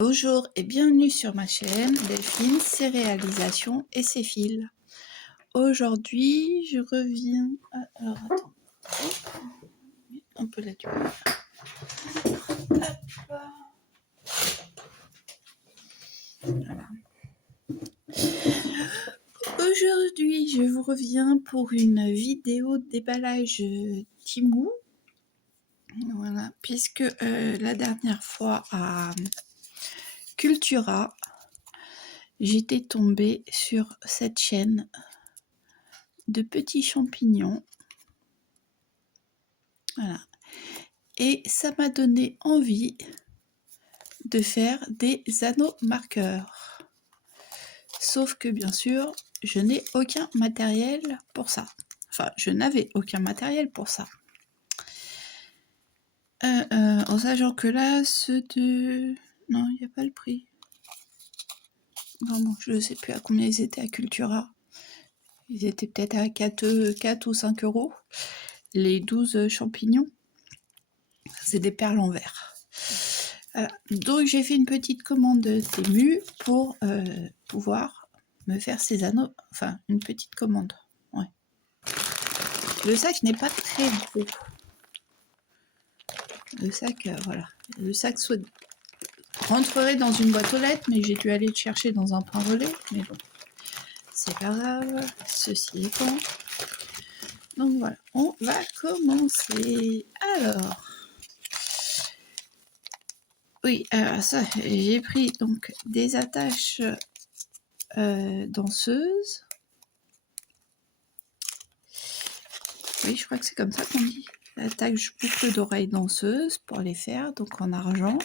Bonjour et bienvenue sur ma chaîne Delphine, ses réalisations et ses fils. Aujourd'hui, je reviens... alors attends, un peu là dessus. Voilà. Aujourd'hui, je vous reviens pour une vidéo de déballage Temu. Voilà, puisque la dernière fois à Cultura, j'étais tombée sur cette chaîne de petits champignons. Voilà. Et ça m'a donné envie de faire des anneaux marqueurs. Sauf que bien sûr, je n'ai aucun matériel pour ça. Enfin, je n'avais aucun matériel pour ça. En sachant que là, ceux de... Non, il n'y a pas le prix. Non, bon, je ne sais plus à combien ils étaient à Cultura. Ils étaient peut-être à 4 ou 5 euros. Les 12 champignons. C'est des perles en verre. Voilà. Donc j'ai fait une petite commande Temu pour pouvoir me faire ces anneaux. Enfin, une petite commande. Ouais. Le sac n'est pas très gros. Le sac, voilà. Le sac rentrerait dans une boîte aux lettres, mais j'ai dû aller le chercher dans un point relais. Mais bon, c'est pas grave. Ceci étant. Donc voilà, on va commencer. Alors, oui, alors ça, j'ai pris donc des attaches danseuses. Oui, je crois que c'est comme ça qu'on dit. L'attache boucle d'oreille danseuse pour les faire, donc en argent.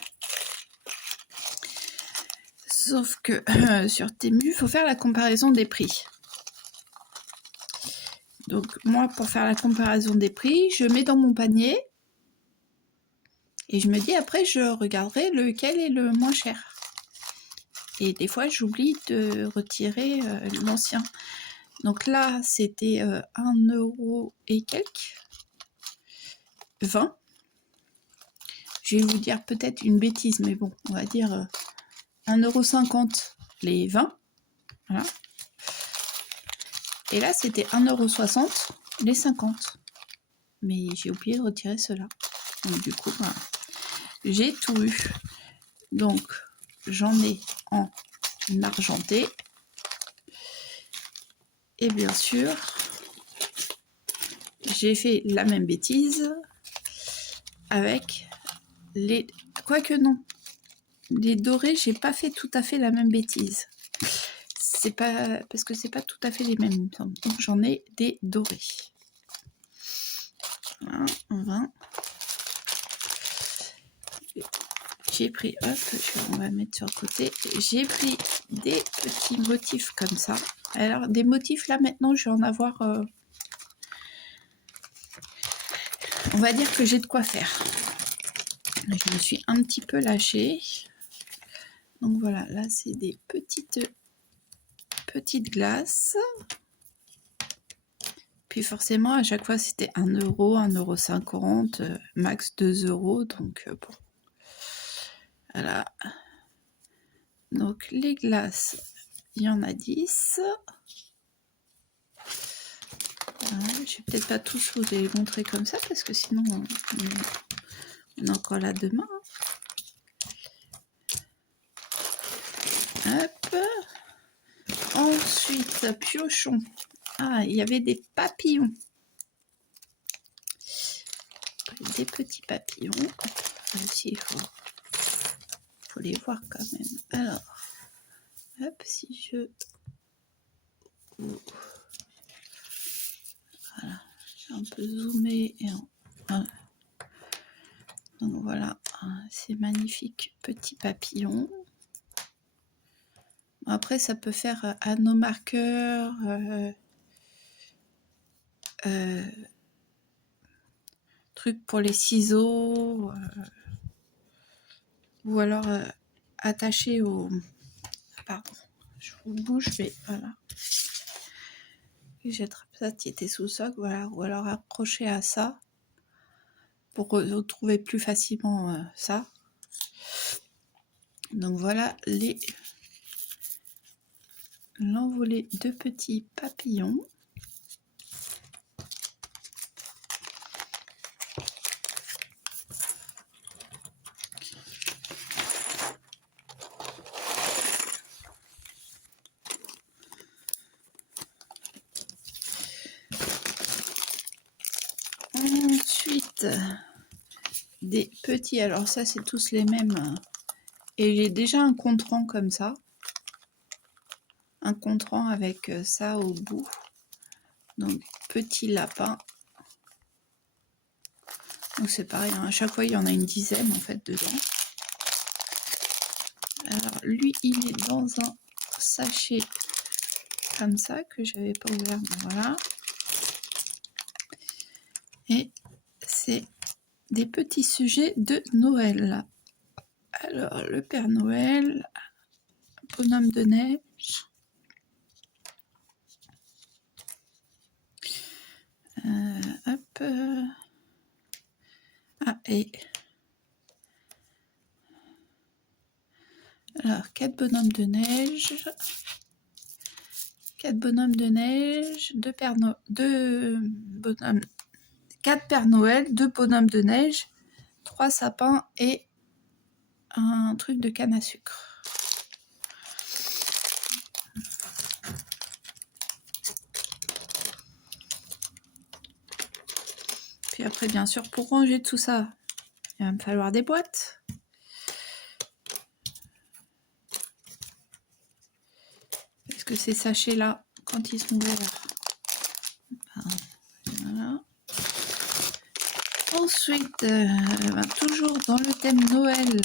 Sauf que sur Temu, il faut faire la comparaison des prix. Donc moi, pour faire la comparaison des prix, je mets dans mon panier et je me dis après, je regarderai lequel est le moins cher. Et des fois, j'oublie de retirer l'ancien. Donc là, c'était 1 euro et quelques. 20. Je vais vous dire peut-être une bêtise, mais bon, on va dire 1,50 € les 20. Voilà. Et là, c'était 1,60 € les 50. Mais j'ai oublié de retirer cela. Donc du coup, voilà. J'ai tout eu. Donc, j'en ai en argenté. Et bien sûr, j'ai fait la même bêtise avec les... Quoique non. Les dorés, j'ai pas fait tout à fait la même bêtise. C'est pas... Parce que c'est pas tout à fait les mêmes. Donc j'en ai des dorés. Voilà, 20. J'ai pris, hop, on va mettre sur le côté. J'ai pris des petits motifs comme ça. Alors, des motifs, là, maintenant, je vais en avoir... on va dire que j'ai de quoi faire. Je me suis un petit peu lâchée. Donc, voilà, là, c'est des petites glaces. Puis, forcément, à chaque fois, c'était 1 euro, 1,50 €, max 2 €. Donc, bon. Voilà. Donc, les glaces, il y en a 10. Je vais peut-être pas tous vous les montrer comme ça parce que sinon on est encore là demain. Hop. Ensuite, piochon. Ah, il y avait des papillons. Des petits papillons. Aussi, il faut les voir quand même. Alors, hop, si je... Voilà, j'ai un peu zoomé. Donc voilà, ces magnifiques petits papillons. Après, ça peut faire anneaux marqueurs, truc pour les ciseaux, ou alors attaché au... Pardon, je vous bouge, mais voilà. J'attrape ça qui était sous le socle, voilà, ou alors accroché à ça pour retrouver plus facilement ça. Donc voilà l'envolée de petits papillons. Ensuite, des petits, alors ça c'est tous les mêmes, et j'ai déjà un compte-rang comme ça, un compte-rang avec ça au bout. Donc petit lapin, donc c'est pareil, hein, à chaque fois il y en a une dizaine en fait dedans. Alors lui il est dans un sachet comme ça que j'avais pas ouvert, voilà, et c'est des petits sujets de Noël. Alors le Père Noël, bonhomme de neige, hop, ah, et alors 4 bonhommes de neige, 4 bonhommes de neige, 2 bonhommes, 4 Père Noël, 2 bonhommes de neige, 3 sapins et un truc de canne à sucre. Puis après, bien sûr, pour ranger tout ça, il va me falloir des boîtes. Parce que ces sachets-là, quand ils sont verts, voilà. Ensuite, toujours dans le thème Noël,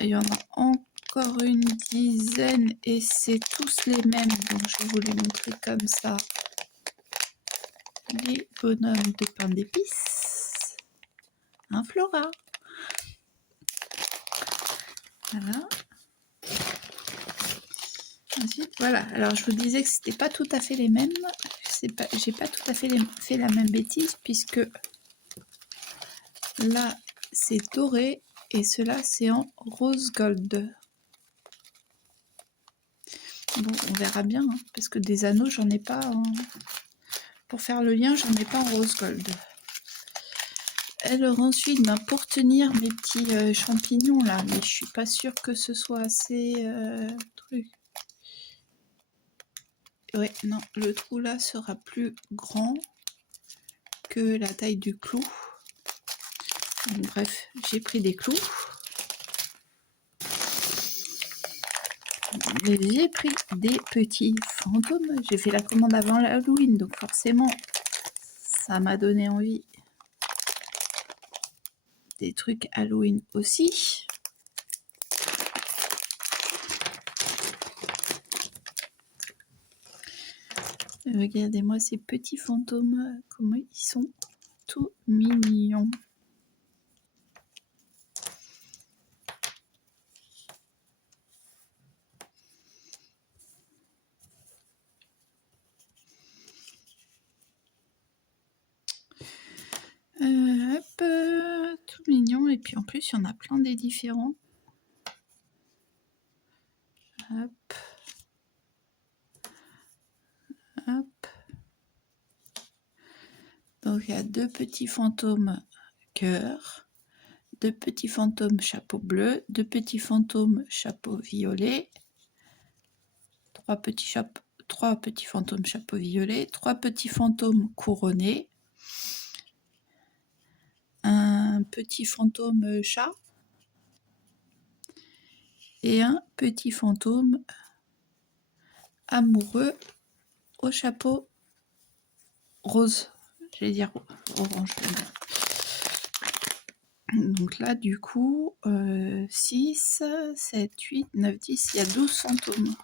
il y en a encore une dizaine et c'est tous les mêmes, donc je vais vous les montrer comme ça. Les bonhommes de pain d'épices, un Flora, voilà. Ensuite, voilà, alors je vous disais que c'était pas tout à fait les mêmes, j'ai pas tout à fait fait la même bêtise, puisque là c'est doré et cela c'est en rose gold. Bon, on verra bien, hein, parce que des anneaux j'en ai pas pour faire le lien, j'en ai pas en rose gold. Alors ensuite, pour tenir mes petits champignons là, mais je suis pas sûre que ce soit assez truc. Ouais, non, le trou là sera plus grand que la taille du clou. Donc, bref, j'ai pris des clous. J'ai pris des petits fantômes. J'ai fait la commande avant l'Halloween, donc forcément, ça m'a donné envie. Des trucs Halloween aussi. Regardez-moi ces petits fantômes, comment ils sont tout mignons. Hop, tout mignon. Et puis en plus, il y en a plein des différents. Hop. Hop. Donc il y a 2 petits fantômes cœur, 2 petits fantômes chapeau bleu, 2 petits fantômes chapeau violet, 3 petits fantômes chapeau violet, 3 petits fantômes couronnés, un petit fantôme chat et un petit fantôme amoureux au chapeau rose. J'allais dire orange. Donc là, du coup, 6, 7, 8, 9, 10, il y a 12 fantômes.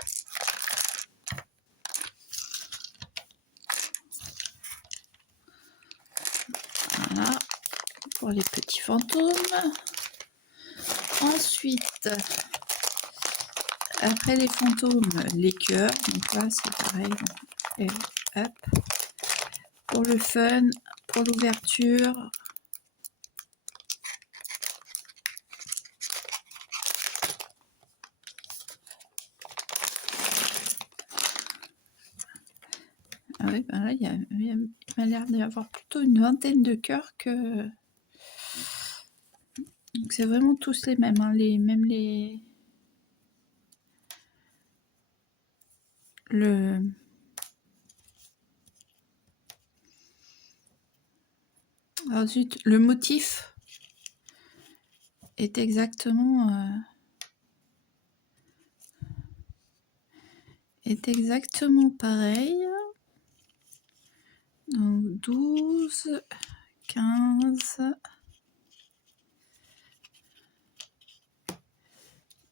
Voilà, pour les petits fantômes. Ensuite, après les fantômes, les cœurs. Donc là, c'est pareil. Et hop. Pour le fun, pour l'ouverture. ouais, ben là, il m'a l'air d'y avoir plutôt une vingtaine de cœurs que... Donc c'est vraiment tous les mêmes, hein, même les... Ah zut, le motif est exactement pareil. Donc 12, 15,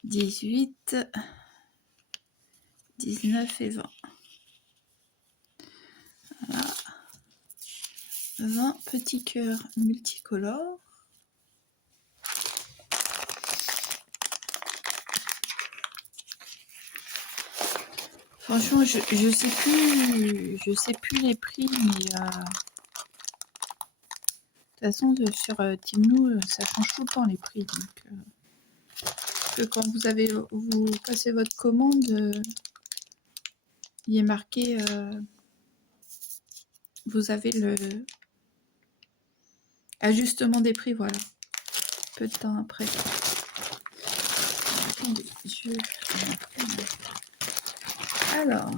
18, 19 et 20. Voilà. 20 petits cœurs multicolores. Franchement, je sais plus les prix, mais de toute façon sur Temu, ça change tout le temps les prix. Donc, que quand vous passez votre commande, il est marqué, vous avez le ajustement des prix, voilà. Peu de temps après. Attendez, alors,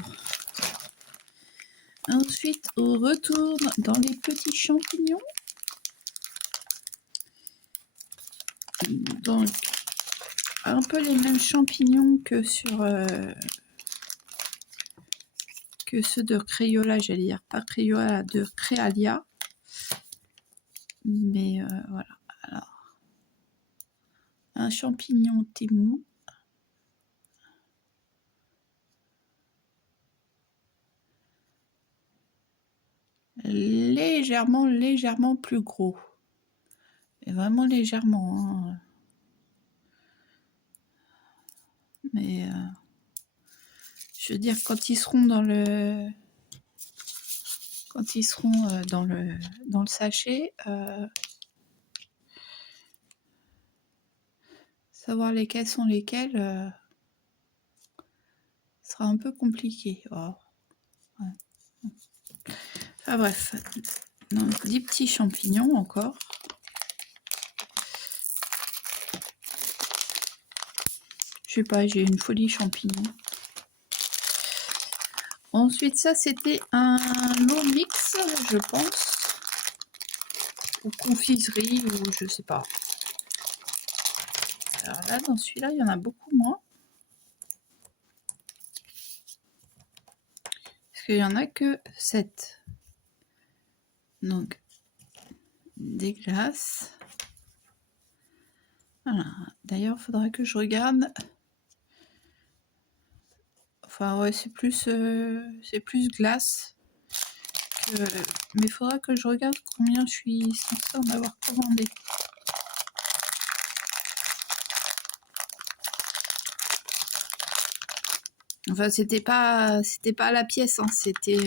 ensuite, on retourne dans les petits champignons. Donc, un peu les mêmes champignons que sur que ceux de Crayola, j'allais dire pas Crayola, de Créalia. Mais voilà. Alors, un champignon Temu. Légèrement plus gros. Et vraiment légèrement. Hein. Mais je veux dire, quand ils seront dans le sachet, savoir lesquels sont lesquels sera un peu compliqué. Oh. Ouais. Enfin bref, donc 10 petits champignons encore. Je sais pas, j'ai une folie champignon. Ensuite, ça c'était un lot mix, je pense, ou confiserie, ou je sais pas. Alors là, dans celui-là, il y en a beaucoup moins. Parce qu'il n'y en a que 7. Donc, des glaces. Voilà. D'ailleurs, il faudra que je regarde. Enfin, ouais, c'est plus glace. Mais il faudra que je regarde combien je suis censée en avoir commandé. Enfin, c'était pas à la pièce, hein, c'était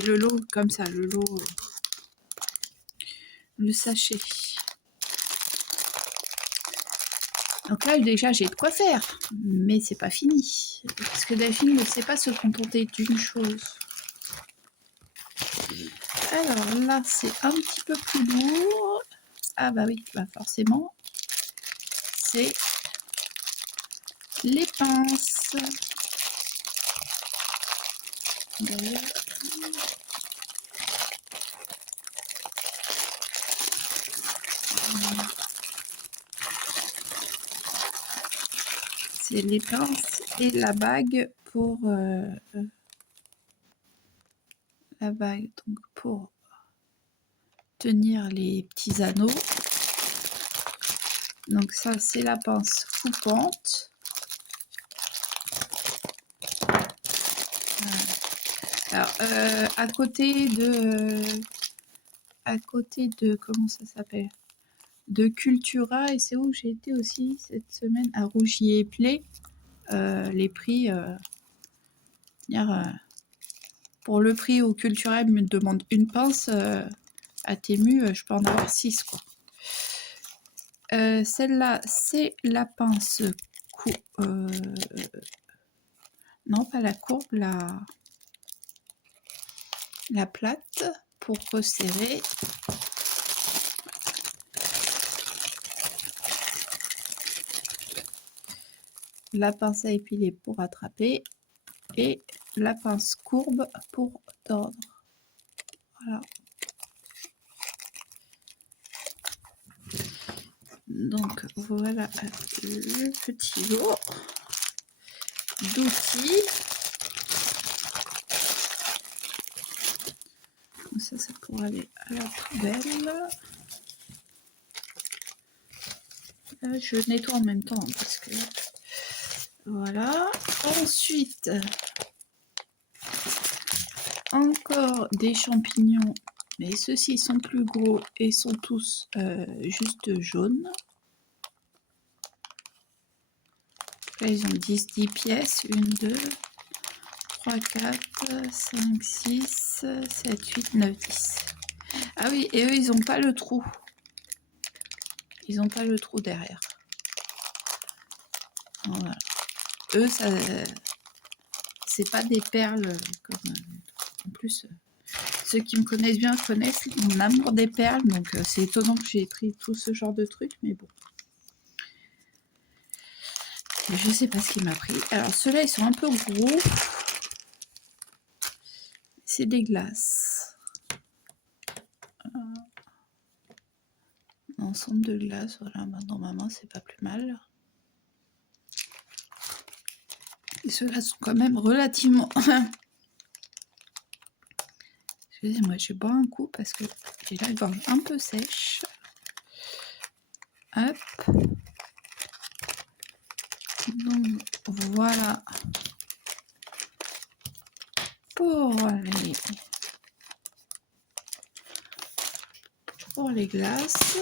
le lot comme ça, le sachet. Donc là, déjà, j'ai de quoi faire, mais c'est pas fini. Parce que Delphine ne sait pas se contenter d'une chose. Alors là, c'est un petit peu plus lourd. Ah bah oui, bah forcément, c'est les pinces. D'ailleurs, c'est les pinces et la bague pour donc pour tenir les petits anneaux. Donc ça, c'est la pince coupante. Alors, à côté de comment ça s'appelle, de Cultura, et c'est où j'ai été aussi cette semaine, à Rougier et Play, les prix, pour le prix où Cultura me demande une pince, à Temu, je peux en avoir 6, quoi. Celle-là, c'est la pince Non, pas la courbe, la plate pour resserrer. La pince à épiler pour attraper et la pince courbe pour tordre. Voilà. Donc voilà le petit lot d'outils. Ça pourra aller à la poubelle. Je nettoie en même temps parce que voilà. Ensuite, encore des champignons, mais ceux-ci sont plus gros et sont tous juste jaunes. Là, ils ont 10 pièces. 1, 2, 3, 4, 5, 6, 7, 8, 9, 10. Ah oui, et eux, ils n'ont pas le trou. Ils n'ont pas le trou derrière. Voilà. Eux, ça, c'est pas des perles comme... En plus, ceux qui me connaissent bien connaissent mon amour des perles, donc c'est étonnant que j'ai pris tout ce genre de trucs, mais bon. Je sais pas ce qu'il m'a pris. Alors ceux-là, ils sont un peu gros. C'est des glaces. Un ensemble de glaces, voilà, dans ma main, c'est pas plus mal. Et ceux-là sont quand même relativement... Excusez-moi, je bois un coup parce que j'ai la gorge un peu sèche. Hop. Donc voilà pour les glaces.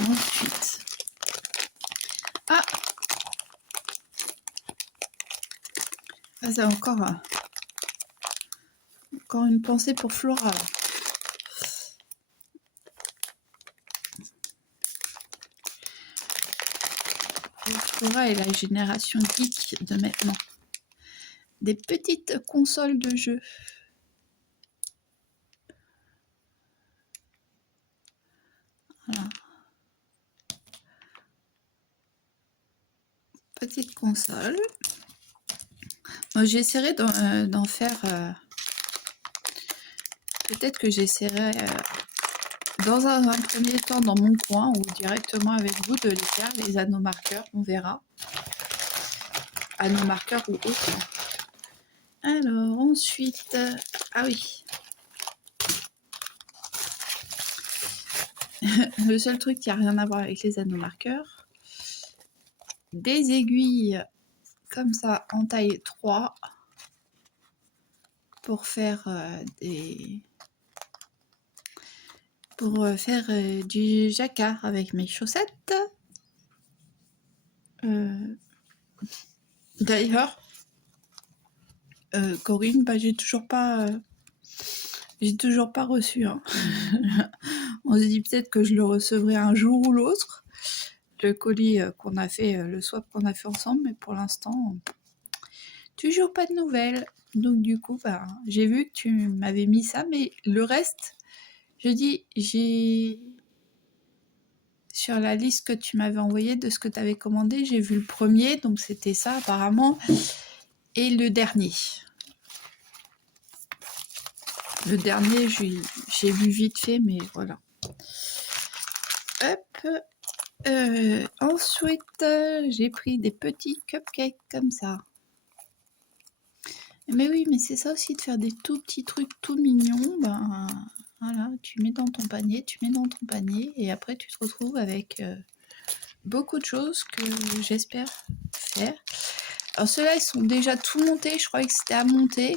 Ensuite, c'est encore une pensée pour Flora. Flora est la génération geek de maintenant. Des petites consoles de jeux. Voilà. Petite console. J'essaierai d'en faire... peut-être que j'essaierai dans un premier temps dans mon coin ou directement avec vous de les faire, les anneaux marqueurs, on verra. Anneaux marqueurs ou autres. Alors ensuite... ah oui. Le seul truc qui n'a rien à voir avec les anneaux marqueurs. Des aiguilles comme ça en taille 3 pour faire du jacquard avec mes chaussettes. D'ailleurs, Corinne, j'ai toujours pas reçu. Hein. On se dit peut-être que je le recevrai un jour ou l'autre, le colis qu'on a fait, le swap qu'on a fait ensemble, mais pour l'instant, toujours pas de nouvelles. Donc du coup, j'ai vu que tu m'avais mis ça, mais le reste, je dis, j'ai... Sur la liste que tu m'avais envoyée de ce que tu avais commandé, j'ai vu le premier, donc c'était ça apparemment, et le dernier. Le dernier, j'ai vu vite fait, mais voilà. Hop. Ensuite, j'ai pris des petits cupcakes comme ça. Mais oui, mais c'est ça aussi de faire des tout petits trucs tout mignons. Voilà, tu mets dans ton panier, et après tu te retrouves avec beaucoup de choses que j'espère faire. Alors ceux-là, ils sont déjà tout montés. Je croyais que c'était à monter,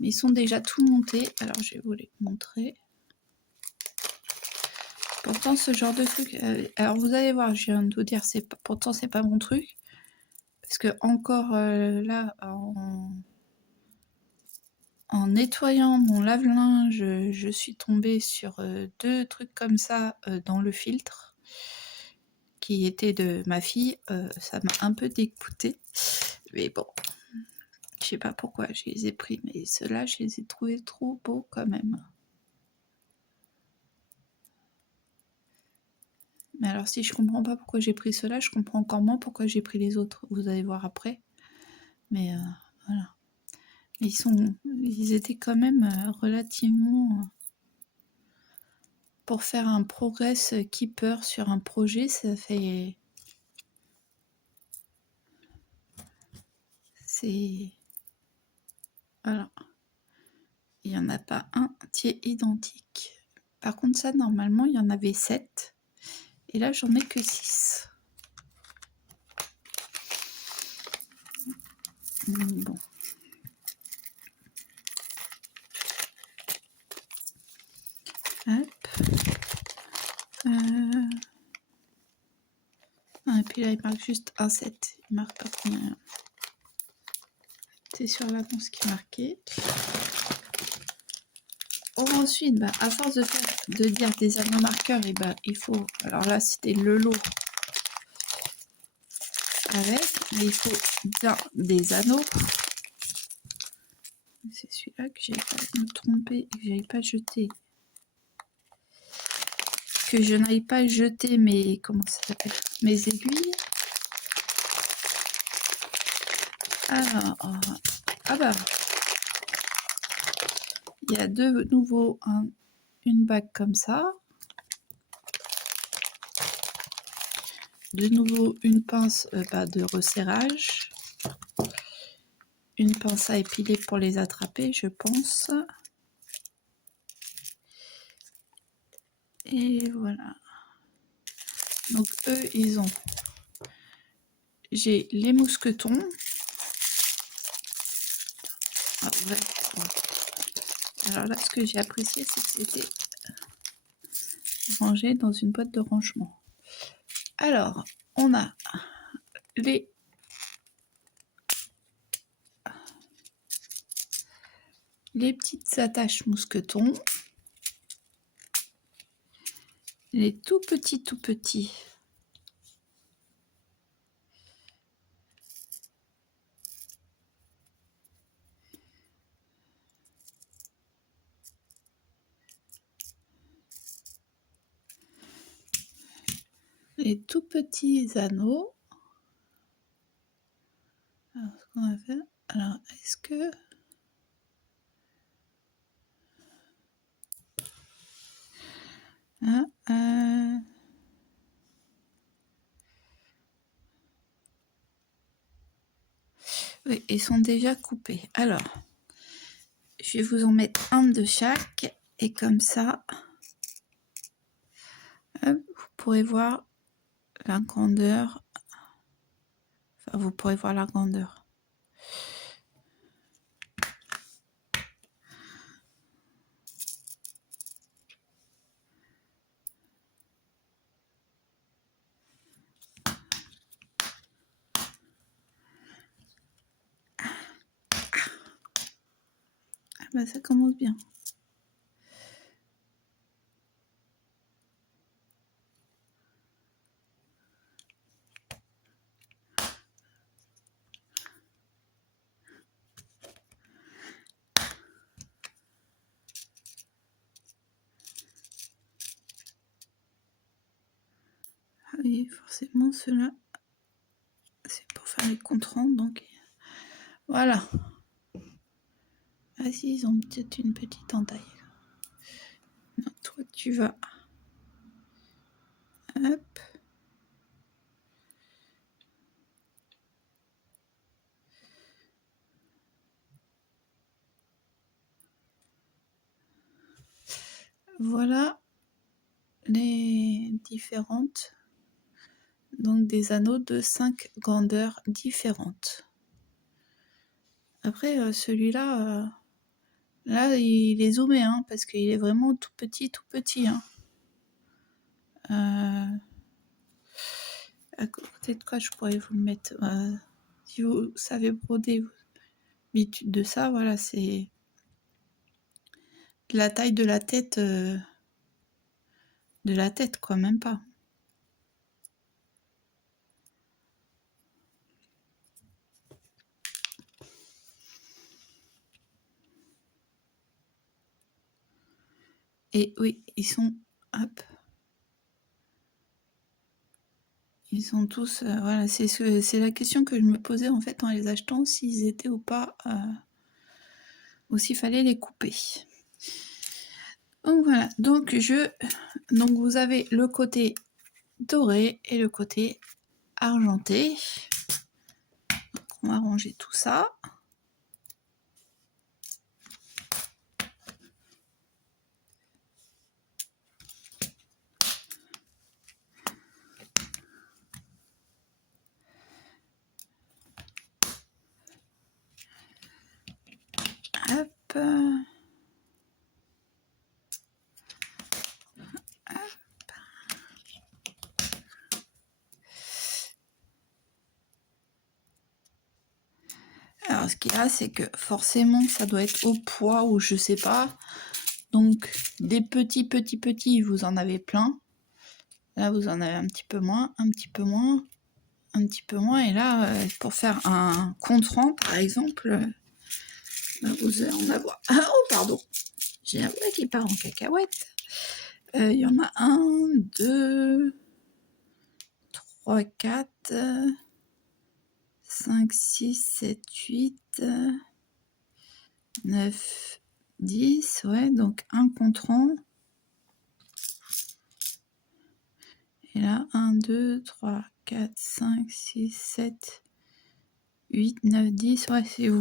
mais ils sont déjà tout montés. Alors je vais vous les montrer. Pourtant, ce genre de truc... alors vous allez voir, je viens de vous dire, pourtant c'est pas mon truc. Parce que encore là, en nettoyant mon lave-linge, je suis tombée sur 2 trucs comme ça dans le filtre qui étaient de ma fille. Ça m'a un peu dégoûtée, mais bon, je sais pas pourquoi je les ai pris, mais ceux-là, je les ai trouvés trop beaux quand même. Mais alors, si je comprends pas pourquoi j'ai pris ceux-là, je comprends encore moins pourquoi j'ai pris les autres. Vous allez voir après. Mais voilà. Ils étaient quand même relativement... Pour faire un progress keeper sur un projet, ça fait... C'est... Voilà. Il n'y en a pas un qui est identique. Par contre, ça, normalement, il y en avait 7. Et là, j'en ai que 6. Donc bon. Hop. Ah, et puis là, il marque juste un 7. Il marque pas combien. C'est sur l'annonce qui est marqué. Ensuite, à force de dire des anneaux marqueurs, et il faut... Alors là, c'était le lot avec, mais il faut bien des anneaux. C'est celui-là que j'ai pas me tromper et que j'avais pas jeté. Que je n'aille pas jeter mes... Comment ça s'appelle? Mes aiguilles. Alors... Ah bah... Il y a de nouveau une bague comme ça. De nouveau une pince de resserrage. Une pince à épiler pour les attraper, je pense. Et voilà. Donc eux, ils ont... J'ai les mousquetons. Ah, ouais. Alors là, ce que j'ai apprécié, c'est que c'était rangé dans une boîte de rangement. Alors, on a les petites attaches mousquetons. Les tout petits. Les tout petits anneaux. Alors, ce qu'on va faire... Alors, est-ce que... Oui, ils sont déjà coupés. Alors, je vais vous en mettre un de chaque. Et comme ça, hop, vous pourrez voir la grandeur. Enfin, vous pourrez voir la grandeur. Ah ça commence bien. Ah oui, forcément, ceux-là, c'est pour faire les comptes rendus, donc voilà. Ah si, ils ont peut-être une petite entaille. Non, toi, tu vas... Hop. Voilà les différentes, donc des anneaux de 5 grandeurs différentes. Après celui-là, là il est zoomé parce qu'il est vraiment tout petit. À côté de quoi je pourrais vous le mettre, si vous savez broder l'habitude de ça, voilà, c'est la taille de la tête, quoi, même pas. Et oui, ils sont, hop, ils sont tous, voilà, c'est la question que je me posais en fait en les achetant, s'ils étaient ou pas, ou s'il fallait les couper. Donc voilà, donc vous avez le côté doré et le côté argenté. Donc on va ranger tout ça. Hop. Alors ce qu'il y a, c'est que forcément ça doit être au poids ou je sais pas. Donc des petits, vous en avez plein. Là vous en avez un petit peu moins, un petit peu moins, un petit peu moins. Et là, pour faire un compte-rang par exemple, vous allez en avoir. Ah, oh pardon, j'ai un vrai qui part en cacahuète. Il y en a 1, 2, 3, 4, 5, 6, 7, 8, 9, 10, ouais, donc un compte-rang. Et là, 1, 2, 3, 4, 5, 6, 7, 8, 9, 10, ouais, si vous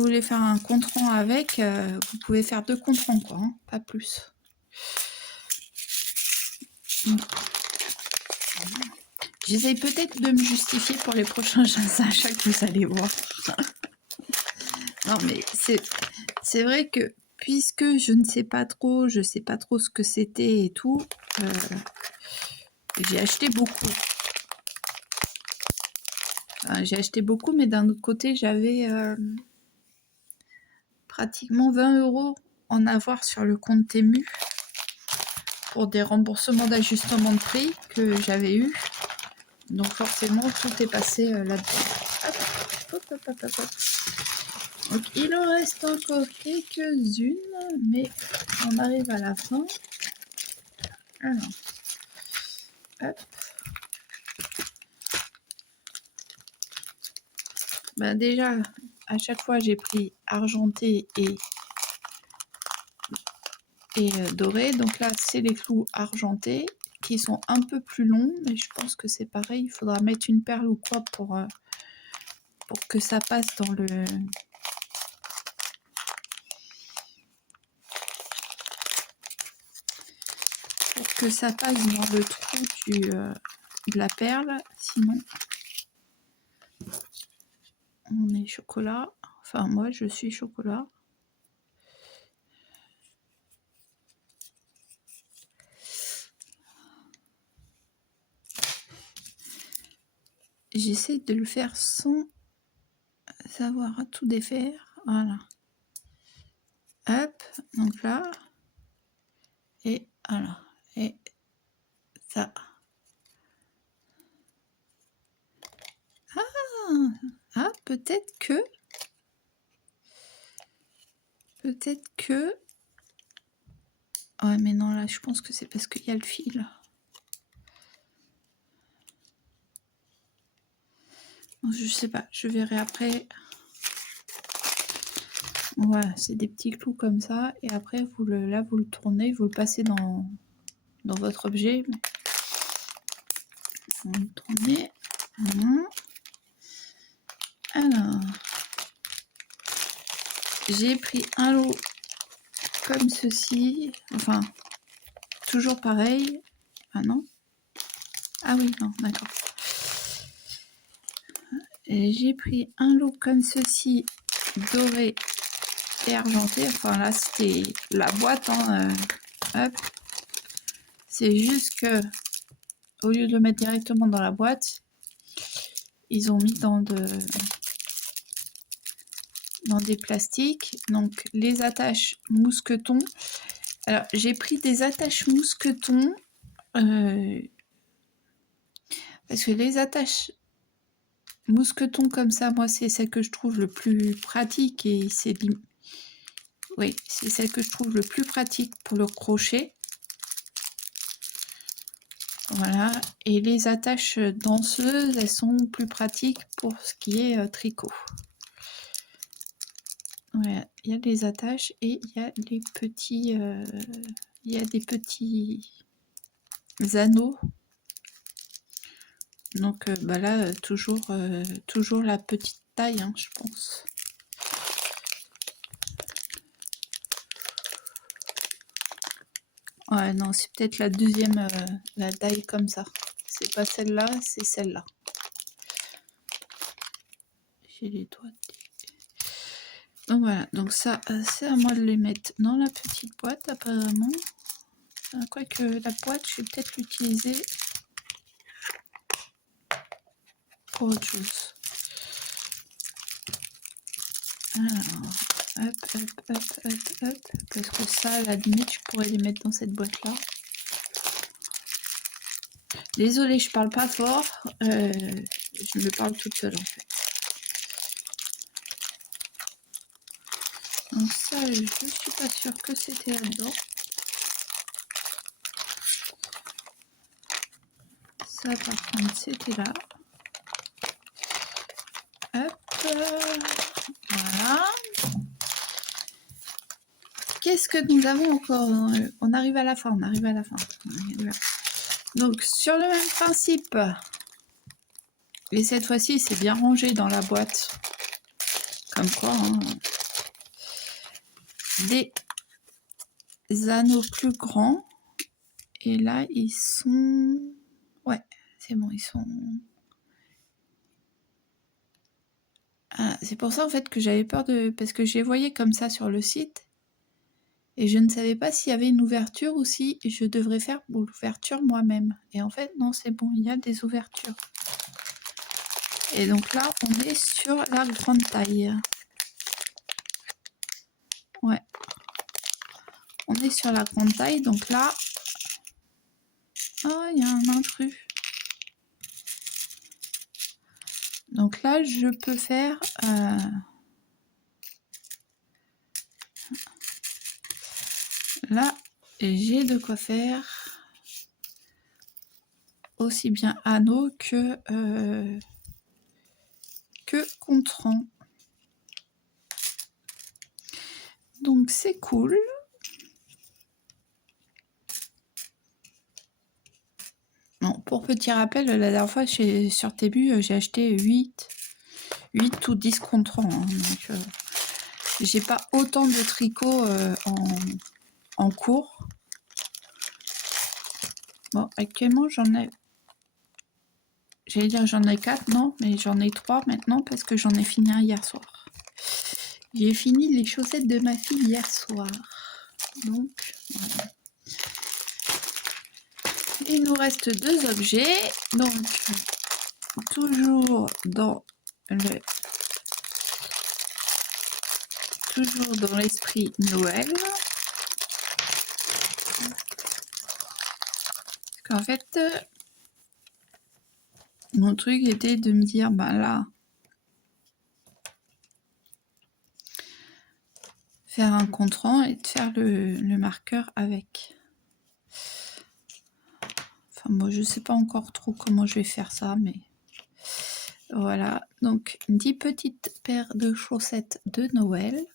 voulez faire un compte-rang avec, vous pouvez faire 2 compte-rangs, quoi, hein, pas plus. J'essaye peut-être de me justifier pour les prochains achats que vous allez voir. Non, mais c'est vrai que puisque je sais pas trop ce que c'était et tout, j'ai acheté beaucoup. Enfin, j'ai acheté beaucoup, mais d'un autre côté, j'avais pratiquement 20 € en avoir sur le compte Temu pour des remboursements d'ajustement de prix que j'avais eu. Donc forcément, tout est passé là-dedans. Hop. Donc il en reste encore quelques-unes, mais on arrive à la fin. Alors, hop. Ben déjà, à chaque fois, j'ai pris argenté et doré. Donc là, c'est les clous argentés qui sont un peu plus longs, mais je pense que c'est pareil. Il faudra mettre une perle ou quoi pour que ça passe dans le... Pour que ça passe dans le trou de la perle. Sinon, on est chocolat. Enfin, moi, je suis chocolat. J'essaie de le faire sans savoir tout défaire. Voilà. Hop, donc là. Et voilà. Et ça. Ah, peut-être que... Ouais, mais non, là, je pense que c'est parce qu'il y a le fil. Je sais pas, je verrai après. Voilà, c'est des petits clous comme ça. Et après, vous le tournez, vous le passez dans votre objet. Vous le tournez. Voilà. Alors, j'ai pris un lot comme ceci. Enfin, toujours pareil. Ah non. Ah oui, non, d'accord. J'ai pris un lot comme ceci, doré et argenté. Enfin là, c'était la boîte. Hein, hop. C'est juste que, au lieu de le mettre directement dans la boîte, ils ont mis dans dans des plastiques. Donc les attaches mousqueton. Alors j'ai pris des attaches mousqueton parce que les attaches mousqueton comme ça, moi c'est celle que je trouve le plus pratique et c'est oui, c'est celle que je trouve le plus pratique pour le crochet. Voilà, et les attaches danseuses, elles sont plus pratiques pour ce qui est tricot. Voilà, il y a les attaches et il y a les petits, il y a des petits anneaux. Donc bah là, toujours la petite taille, hein, je pense. Ouais, non, c'est peut-être la deuxième, la taille comme ça. C'est pas celle-là, c'est celle-là. J'ai les doigts. Donc voilà, donc ça, c'est à moi de les mettre dans la petite boîte apparemment. Quoique la boîte, je vais peut-être l'utiliser pour autre chose. Alors, hop, hop, hop, hop, hop. Parce que ça, à la limite, je pourrais les mettre dans cette boîte-là. Désolée, je parle pas fort. Je me parle toute seule en fait. Donc ça, je suis pas sûre que c'était là-dedans. Ça, par contre, c'était là. Hop, voilà. Qu'est-ce que nous avons encore? On arrive à la fin, on arrive à la fin. Donc, sur le même principe, et cette fois-ci, c'est bien rangé dans la boîte. Comme quoi, hein, des anneaux plus grands. Et là, ils sont... Ouais, c'est bon, ils sont... Ah, c'est pour ça, en fait, que j'avais peur de... Parce que je les voyais comme ça sur le site. Et je ne savais pas s'il y avait une ouverture ou si je devrais faire l'ouverture moi-même. Et en fait, non, c'est bon, il y a des ouvertures. Et donc là, on est sur la grande taille. Ouais. On est sur la grande taille, donc là... Oh, il y a un intrus. Donc là, je peux faire... Là, j'ai de quoi faire aussi bien anneau que contrant. Donc c'est cool. Bon, pour petit rappel, la dernière fois sur Temu, j'ai acheté 8 ou 10 contrans. Hein, donc j'ai pas autant de tricots en cours. Bon, actuellement j'en ai... J'allais dire j'en ai 4, non, mais j'en ai 3 maintenant parce que j'en ai fini un hier soir. J'ai fini les chaussettes de ma fille hier soir. Donc, voilà. Il nous reste 2 objets. Donc, toujours dans l'esprit Noël. Parce qu'en fait, mon truc était de me dire, ben là, faire un contrant et de faire le marqueur avec. Enfin, moi, je sais pas encore trop comment je vais faire ça, mais voilà. Donc, 10 petites paires de chaussettes de Noël.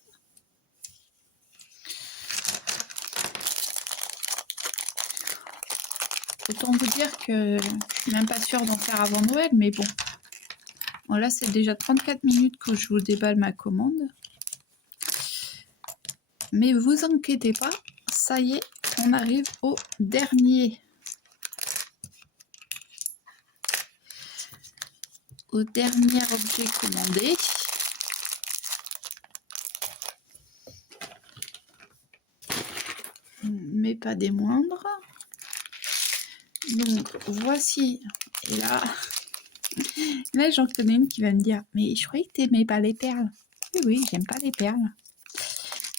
Autant vous dire que je suis même pas sûre d'en faire avant Noël, mais bon. Bon, là, c'est déjà 34 minutes que je vous déballe ma commande. Mais vous inquiétez pas, ça y est, on arrive au dernier. Au dernier objet commandé. Mais pas des moindres. Donc, voici. Et là, j'en connais une qui va me dire, mais je croyais que t'aimais pas les perles. Et oui, j'aime pas les perles.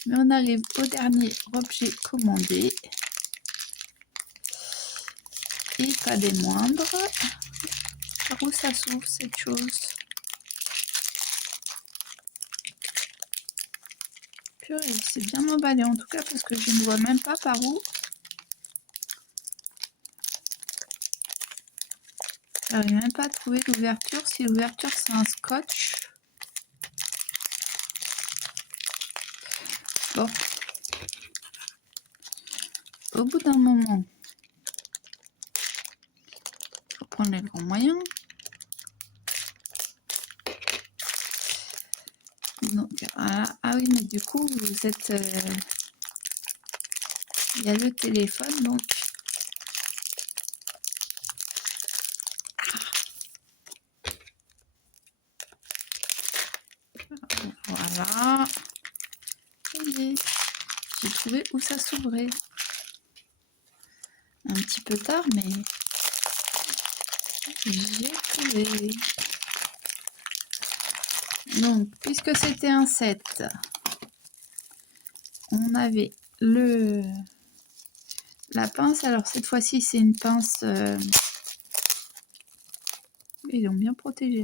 Mais on arrive au dernier objet commandé. Et pas des moindres. Par où ça s'ouvre cette chose? Purée, c'est bien emballé en tout cas parce que je ne vois même pas par où. J'arrive même pas à trouver l'ouverture. Si l'ouverture c'est un scotch. Bon. Au bout d'un moment, il faut prendre les grands moyens. Donc, voilà. Ah oui, mais du coup, vous êtes... il y a le téléphone, donc... Voilà. J'ai trouvé où ça s'ouvrait. Un petit peu tard, mais j'ai trouvé. Donc, puisque c'était un set, on avait la pince. Alors, cette fois-ci, c'est une pince... ils ont bien protégé.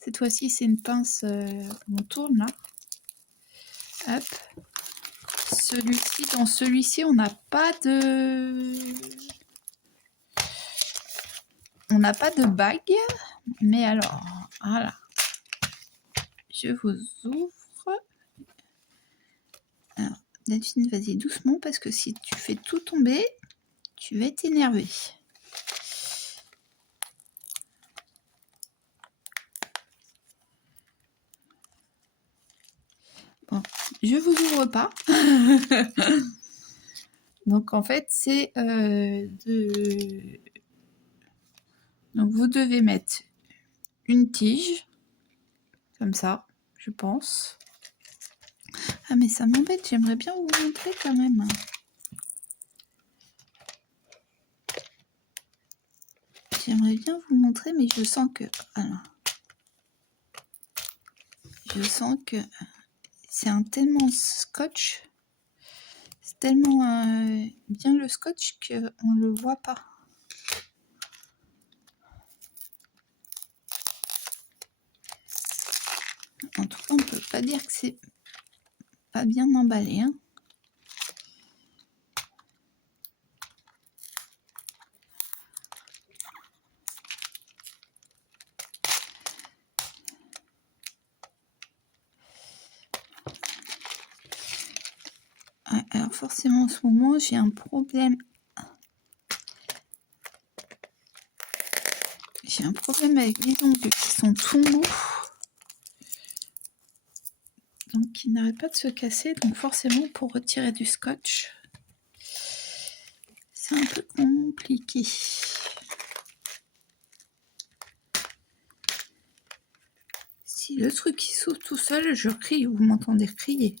Cette fois-ci, c'est une pince... on tourne là. Hop. Dans celui-ci, on n'a pas de... On n'a pas de bague. Mais alors, voilà. Je vous ouvre. Alors, Delphine, vas-y doucement parce que si tu fais tout tomber, tu vas t'énerver. Bon, je vous ouvre pas. Donc en fait, c'est donc vous devez mettre une tige comme ça, je pense. Ah mais ça m'embête, j'aimerais bien vous montrer quand même. J'aimerais bien vous montrer, mais je sens que... Voilà. Je sens que c'est un tellement scotch. C'est tellement bien le scotch qu'on ne le voit pas. En tout cas, on ne peut pas dire que c'est pas bien emballé. Hein. Alors forcément, en ce moment, j'ai un problème. J'ai un problème avec les ongles qui sont tout mous. Donc, ils n'arrêtent pas de se casser. Donc, forcément, pour retirer du scotch, c'est un peu compliqué. Si le truc il s'ouvre tout seul, je crie. Vous m'entendez crier.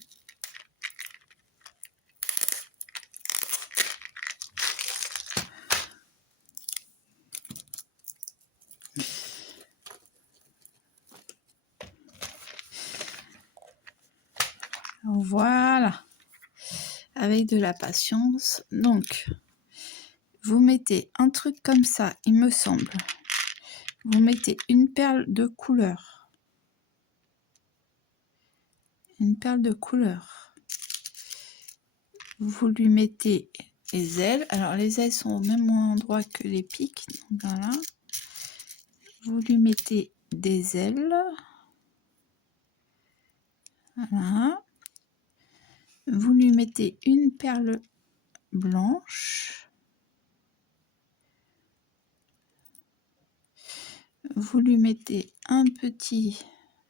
Voilà. Avec de la patience. Donc, vous mettez un truc comme ça, il me semble. Vous mettez une perle de couleur. Une perle de couleur. Vous lui mettez les ailes. Alors, les ailes sont au même endroit que les pics. Donc, voilà. Vous lui mettez des ailes. Voilà. Vous lui mettez une perle blanche. Vous lui mettez un petit